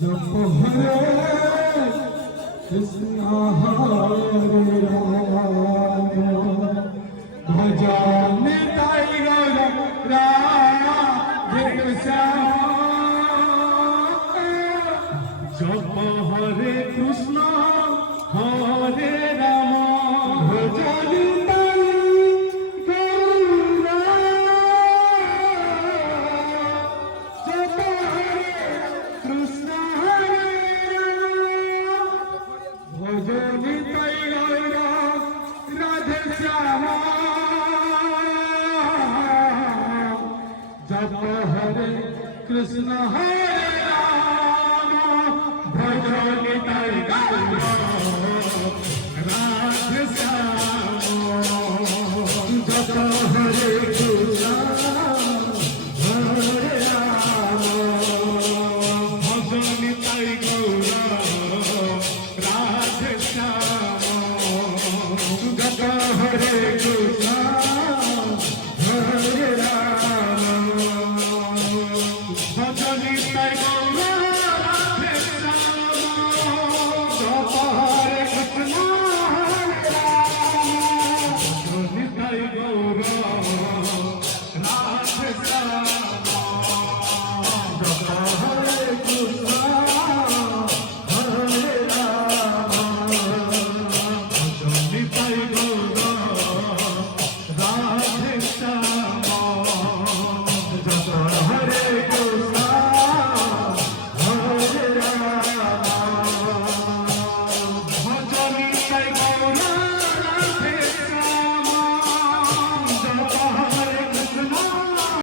जप हरे कृष्ण हरे राम भजन टाइगर राधे श्याम जप हरे कृष्ण हरे राम भजन जप हरे कृष्ण हरे राम भजन टाइगर राधे श्याम जप हरे कृष्ण हरे राम भजन टाइगर राधे श्याम जप हरे कृष्ण हरे राम भजन टाइगर राधे श्याम जप हरे कृष्ण हरे राम भजन टाइगर राधे श्याम जप हरे कृष्ण हरे राम भजन टाइगर